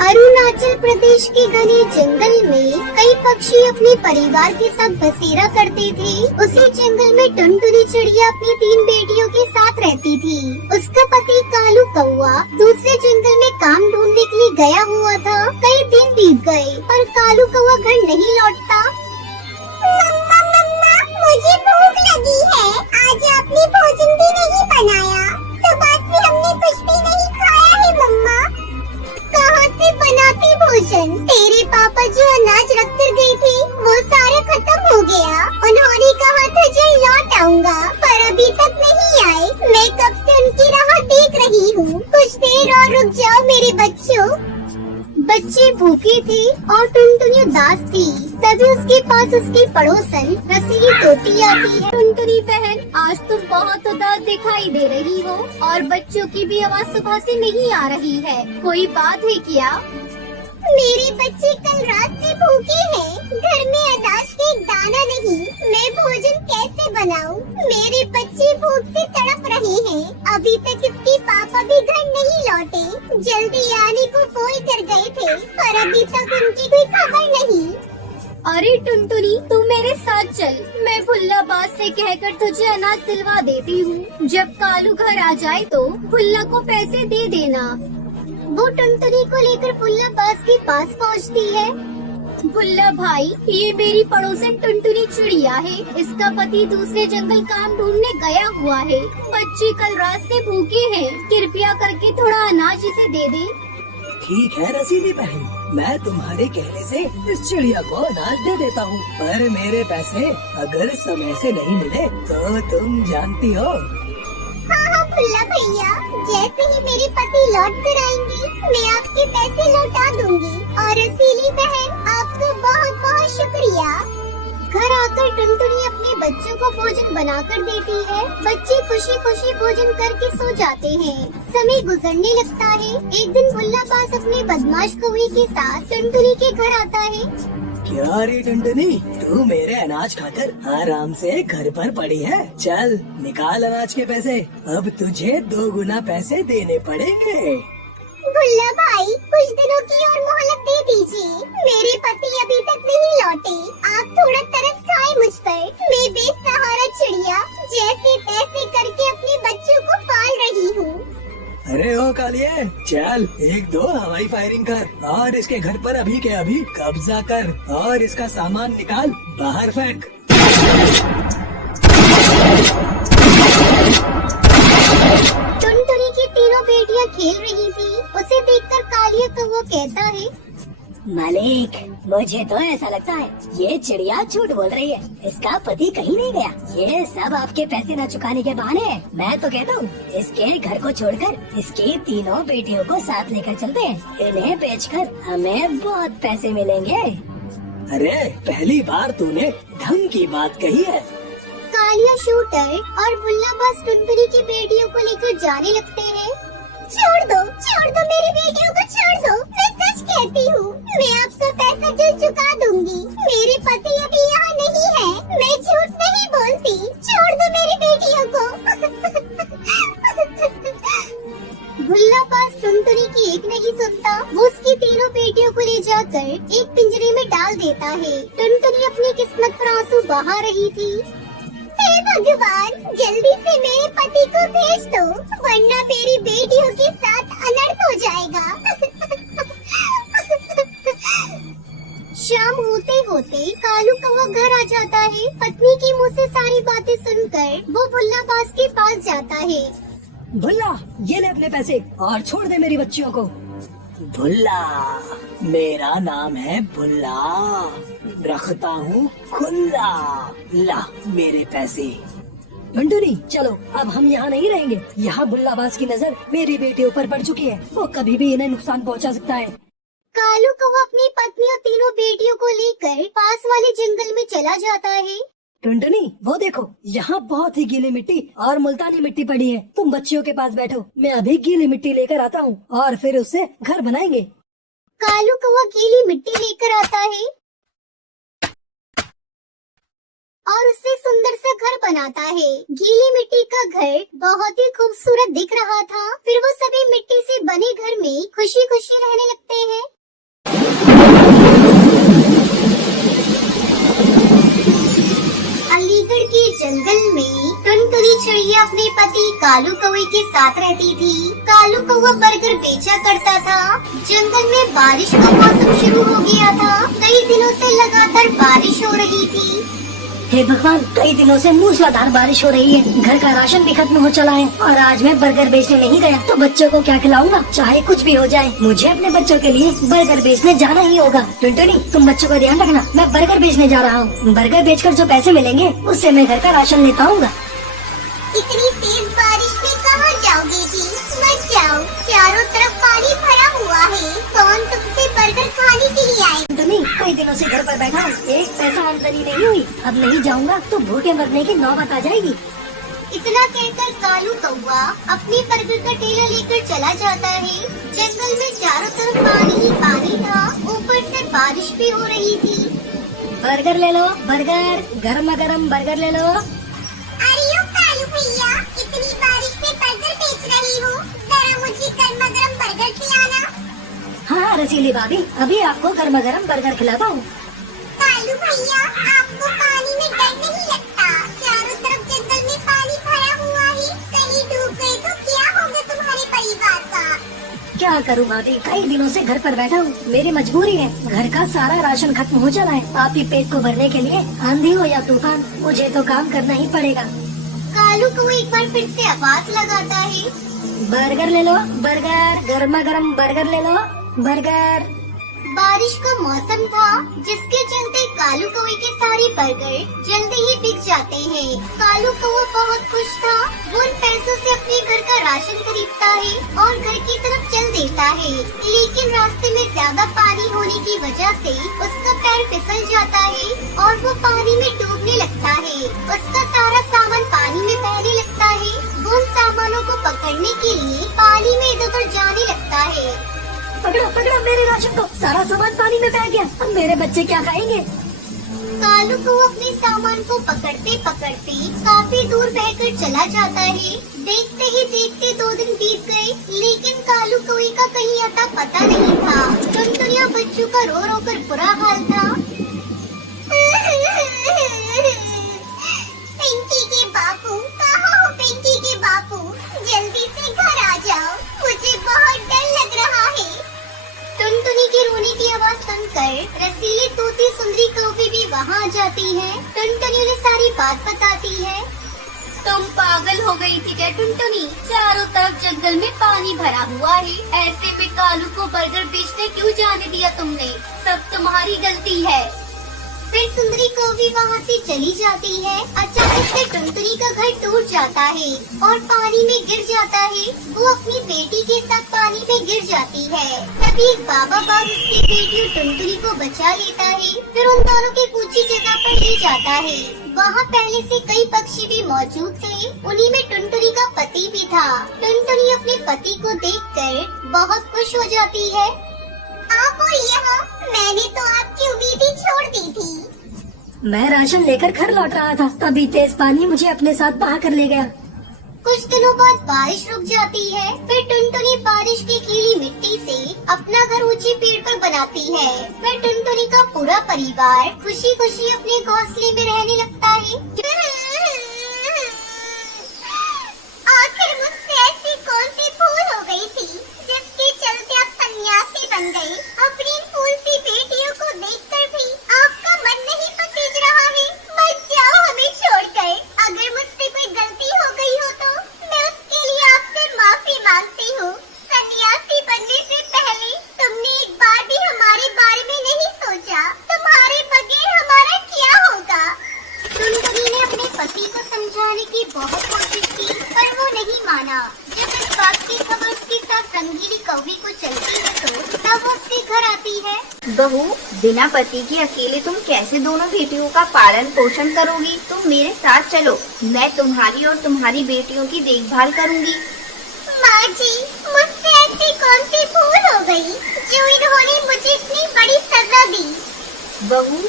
अरुणाचल प्रदेश के घने जंगल में कई पक्षी अपने परिवार के साथ बसेरा करते थे। उसी जंगल में टुनटुनी चिड़िया अपनी 3 बेटियों के साथ रहती थी। उसका पति कालू कौआ दूसरे जंगल में काम ढूंढने के लिए गया हुआ था। कई दिन बीत गए पर कालू कौआ घर नहीं लौटता। मम्मा मम्मा, मुझे भूख लगी है। आज आपने भोजन भी नहीं बनाया। सुबह से हमने कुछ भी नहीं खाया है मम्मा। कहाँ से बनाती भोजन? तेरे पापा जो अनाज रख कर गई थी वो सारा खत्म हो गया। उन्होंने कहा था जल्द लौट आऊंगा पर अभी तक नहीं आए। मैं कब से उनकी राह देख रही हूँ। कुछ देर और रुक जाओ मेरे बच्चों। बच्चे भूखे थे और टुनटुनी उदास थी। तभी उसके पास उसकी पड़ोसन रसीली तोती आती है। टुनटुनी बहन, आज तुम बहुत उदास दिखाई दे रही हो और बच्चों की भी आवाज सुबह से नहीं आ रही है। कोई बात है क्या? मेरे बच्चे कल रात से भूखे हैं। घर में अनाज का एक दाना नहीं। मैं भोजन कैसे बनाऊं? मेरे बच्चे भूख से तड़प रहे हैं। अभी तक इसके पापा भी घर नहीं लौटे। जल्दी आने को बोल कर गए थे पर अभी तक उनकी कोई खबर नहीं। अरे टुनटुनी, तू मेरे साथ चल। मैं भुल्ला बाज से कहकर तुझे अनाज दिलवा देती हूँ। जब कालू घर आ जाए तो भुल्ला को पैसे दे देना। वो टुनटुनी को लेकर भुल्ला बाज के पास पहुँचती है। भुल्ला भाई, ये मेरी पड़ोसन टुनटुनी चिड़िया है। इसका पति दूसरे जंगल काम ढूंढने गया हुआ है। बच्चे कल रात से भूखे हैं। कृपया करके थोड़ा अनाज इसे दे दे। ठीक है रसीली बहन, मैं तुम्हारे कहने से इस चिड़िया को अनाज दे देता हूँ। पर मेरे पैसे अगर समय से नहीं मिले तो तुम जानती हो। हाँ भुल्ला भैया, जैसे ही मेरे पति लौट कर आएंगे मैं आपके पैसे लौटा दूंगी। और रसीली बहन, आपका बहुत बहुत शुक्रिया। घर आकर टुनटुनी अपने बच्चों को भोजन बनाकर देती है। बच्चे खुशी खुशी भोजन करके सो जाते हैं। समय गुजरने लगता है। एक दिन भुल्ला बाज अपने बदमाश कौवे के साथ टुनटुनी के घर आता है। क्या रे टुनटुनी, तू मेरे अनाज खाकर आराम से घर पर पड़ी है? चल निकाल अनाज के पैसे। अब तुझे 2 गुना पैसे देने पड़ेंगे। भुल्ला भाई, कुछ दिनों की और मोहलत दे दीजिए। मेरे पति अभी तक नहीं लौटे। आप थोड़ा तरस खाए मुझ पर। मैं बेसहारा चिड़िया जैसे तैसे करके अपने बच्चों को पाल रही हूँ। अरे ओ कालिए, चल 1-2 हवाई फायरिंग कर और इसके घर पर अभी के अभी कब्जा कर और इसका सामान निकाल बाहर फेंक। टुनटुनी की तीनों बेटियां खेल रही थी। उसे देखकर कालिया कौवा कहता है, मालिक, मुझे तो ऐसा लगता है ये चिड़िया झूठ बोल रही है। इसका पति कहीं नहीं गया। ये सब आपके पैसे न चुकाने के बहाने हैं। मैं तो कहता हूँ इसके घर को छोड़कर इसकी तीनों बेटियों को साथ लेकर चलते हैं। इन्हें बेचकर हमें बहुत पैसे मिलेंगे। अरे पहली बार तूने ढंग की बात कही है। कालिया शूटर और भुल्ला बाज टुनटुनी की बेटियों को लेकर जाने लगते हैं। छोड़ दो मेरी बेटियों को छोड़ दो। मैं सच कहती हूँ, मैं आपका पैसा जल्द चुका दूंगी। मेरे पति अभी यहाँ नहीं है। मैं झूठ नहीं बोलती। छोड़ दो मेरी बेटियों को। भुल्ला बाज टुनटुनी की एक नहीं सुनता। वो उसकी तीनों बेटियों को ले जाकर एक पिंजरे में डाल देता है। टुनटुनी अपनी किस्मत पर आंसू बहा रही थी। हे भगवान, जल्दी से मेरे पति को भेज दो वरना मेरी बेटियों के साथ अनर्थ हो जाएगा। शाम होते होते कालू कौवा घर आ जाता है। पत्नी की मुंह से सारी बातें सुनकर वो भुल्ला बाज के पास जाता है। भुल्ला, ये ले अपने पैसे और छोड़ दे मेरी बच्चियों को। भुल्ला, मेरा नाम है भुल्ला, रखता हूँ खुल्ला। ला मेरे पैसे। टुनटुनी, चलो अब हम यहाँ नहीं रहेंगे। यहाँ भुल्ला बाज की नजर मेरी बेटियों पर पड़ चुकी है। वो कभी भी इन्हें नुकसान पहुँचा सकता है। कालू कौवा अपनी पत्नी और तीनों बेटियों को लेकर पास वाले जंगल में चला जाता है। टुनटुनी, वो देखो, यहाँ बहुत ही गीली मिट्टी और मुल्तानी मिट्टी पड़ी है। तुम बच्चियों के पास बैठो, मैं अभी गीली मिट्टी लेकर आता हूँ और फिर उससे घर बनाएंगे। कालू कौवा गीली मिट्टी लेकर आता है और उससे सुंदर सा घर बनाता है। गीली मिट्टी का घर बहुत ही खूबसूरत दिख रहा था। फिर वो सभी मिट्टी से बने घर में खुशी खुशी रहने लगते हैं। अलीगढ़ के जंगल में टुनटुनी चिड़िया अपने पति कालू कौवे के साथ रहती थी। कालू कौवा बर्गर बेचा करता था। जंगल में बारिश का मौसम शुरू हो गया था। कई दिनों से लगातार बारिश हो रही थी। हे भगवान, कई दिनों से मूसलाधार बारिश हो रही है। घर का राशन भी खत्म हो चला है और आज मैं बर्गर बेचने नहीं गया तो बच्चों को क्या खिलाऊंगा। चाहे कुछ भी हो जाए, मुझे अपने बच्चों के लिए बर्गर बेचने जाना ही होगा। टुनटुनी, तुम बच्चों का ध्यान रखना, मैं बर्गर बेचने जा रहा हूँ। बर्गर बेचकर जो पैसे मिलेंगे उससे मैं घर का राशन लेता आऊंगा। इतनी तेज बारिश में कहाँ जाओगे जी? मत जाओ, चारों तरफ पानी भरा हुआ है। कौन तुमसे बर्गर खाने के लिए आए? टुनटुनी, कई दिनों से घर पर बैठा हूँ, एक पैसा आमदनी नहीं हुई। अब नहीं जाऊंगा तो भूखे मरने की नौबत आ जाएगी। इतना कहकर कालू कौवा अपनी बर्गर का ठेला लेकर चला जाता है। जंगल में चारों तरफ पानी ही पानी था, ऊपर से बारिश भी हो रही थी। बर्गर ले लो, बर्गर, गर्मा गर्म बर्गर ले लो। अरे यो कालू भैया, इतनी बारिश में बर्गर बेच रही हो, जरा मुझे गर्मा गर्म बर्गर खिलाना। हाँ रसीली भाभी, अभी आपको गर्मा गर्म बर्गर खिलाता हूँ। कालू भैया, आपको पानी में डर नहीं लगता? चारों तरफ जंगल में पानी भरा हुआ है, कहीं डूब गए तो क्या होगा तुम्हारे परिवार का? क्या करूँ भाभी, कई दिनों से घर पर बैठा हूँ, मेरी मजबूरी है। घर का सारा राशन खत्म हो चला है। आप ही पेट को भरने के लिए आंधी हो या तूफान, मुझे तो काम करना ही पड़ेगा। कालू को एक बार फिर से आवाज लगाता है। बर्गर ले लो, बर्गर, गर्मा गर्म बर्गर ले लो, बर्गर। बारिश का मौसम था, जिसके चलते कालू कौवे के सारे बर्गर जल्दी ही बिक जाते हैं। कालू कौवा बहुत खुश था। वो उन पैसों से अपने घर का राशन खरीदता है और घर की तरफ चल देता है। लेकिन रास्ते में ज्यादा पानी होने की वजह से उसका पैर फिसल जाता है और वो पानी में डूबने लगता है। उसका सारा सामान पानी में बहने लगता है। वो उन सामानों को पकड़ने के लिए पानी में इधर उधर जाने लगता है। पकड़ो पकड़ो मेरे राशन को, सारा सामान पानी में बह गया। अब मेरे बच्चे क्या खाएंगे? कालू को अपने सामान को पकड़ते पकड़ते काफी दूर बहकर चला जाता है। देखते ही देखते 2 दिन बीत गए, लेकिन कालू कौवे का कहीं अता पता नहीं था। टुनटुनिया बच्चों का रो रो कर बुरा हाल था। पिंकी के बापू, कहाँ हो पिंकी के बापू? जल्दी से घर आ जाओ, मुझे बहुत डर लग रहा है। टुनटुनी के रोने की आवाज सुनकर रसीली तोती सुंदरी कौवे भी वहाँ आ जाती है। टुनटुनी उन्हें सारी बात बताती है। तुम पागल हो गई थी क्या टुनटुनी? चारों तरफ जंगल में पानी भरा हुआ है, ऐसे में कालू को बर्गर बेचने क्यों जाने दिया तुमने? सब तुम्हारी गलती है। फिर सुंदरी कौवी वहाँ से चली जाती है। अचानक से टुनटुनी का घर टूट जाता है और पानी में गिर जाता है। वो अपनी बेटी के साथ पानी में गिर जाती है। तभी एक बाबा बाघ उसकी बेटी और टुनटुनी को बचा लेता है। फिर उन दोनों की ऊंची जगह पर ले जाता है। वहाँ पहले से कई पक्षी भी मौजूद थे, उन्हीं में टुनटुनी का पति भी था। टुनटुनी अपने पति को देखकर बहुत खुश हो जाती है। आप बोलिए हाँ, मैंने तो आपकी उम्मीद ही छोड़ दी थी। मैं राशन लेकर घर लौट रहा था, तभी तेज पानी मुझे अपने साथ बहा कर ले गया। कुछ दिनों बाद बारिश रुक जाती है। फिर टुनटुनी बारिश की गीली मिट्टी से अपना घर ऊंचे पेड़ पर बनाती है। फिर टुनटुनी का पूरा परिवार खुशी खुशी अपने घोंसले में रहने लगता है। आखिर मुझसे ऐसी कौन सी भूल हो गई थी जिसके चलते आप सन्यासी बन गई? अपनी फूल सी बेटियों को देखकर भी आपका मन नहीं पसीज रहा है। मत जाओ हमें छोड़कर। अगर मुझसे कोई गलती हो गई हो तो मैं उसके लिए आपसे माफी मांगती हूँ। सन्यासी बनने से पहले तुमने एक बार भी हमारे बारे में नहीं सोचा। तुम्हारे बगैर हमारा क्या होगा? टुनटुनी ने अपने पति को समझाने की बहुत कोशिश की, पर वो नहीं माना। जब इस बात की खबर उसके साथ रंगीली कौवी को चलती है तो तब वो उसके घर आती है। बहू, बिना पति के अकेले तुम कैसे दोनों बेटियों का पालन पोषण करोगी? तुम मेरे साथ चलो, मैं तुम्हारी और तुम्हारी बेटियों की देखभाल करूंगी। माँ जी, मुझसे ऐसी कौन सी भूल हो गई जो इन्होंने मुझे इतनी बड़ी सजा दी? बहू,